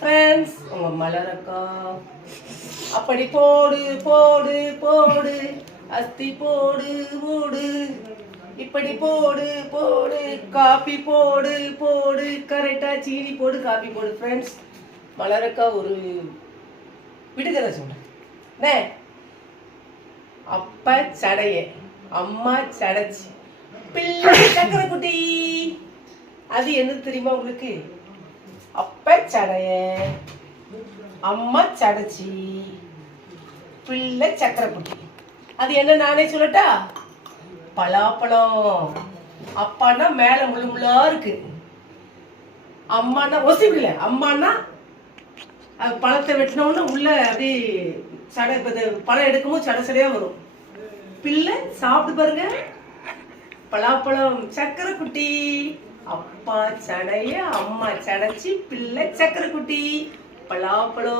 Friends, உங்க மலரக்கா. அப்படி போடு போடு போடு, அஸ்தி போடு போடு, இப்படி போடு போடு, காபி போடு போடு, கரெக்டா சீனி போடு, காபி போடு. ஃப்ரெண்ட்ஸ், மலரக்கா ஒரு விடுதலை சொல்றேன். அப்ப சடைய, அம்மா சடைச்சு, பிள்ளை சக்கரை குட்டி. அது என்ன தெரியுமா உங்களுக்கு? அப்ப சடைய, அம்மா சடைச்சி, பிள்ளை சக்கரை குட்டி. அது என்ன நானே சொல்லட்டா? பலாப்பழம். அப்பான்னா மேல முள்ளு முள்ளா இருக்கு, அம்மானா ஒசிப்பிடல. அம்மானா பழத்தை வெட்டினோன்னு உள்ள அப்படியே சடை, பழம் எடுக்கும்போது சடை சடையா வரும். பிள்ளை சாப்பிட்டு பாருங்க, பலாப்பழம் சக்கரை குட்டி. அப்பா சடைய, அம்மா சடைச்சி, பிள்ளை சக்கரை குட்டி, பலாப்பழம்.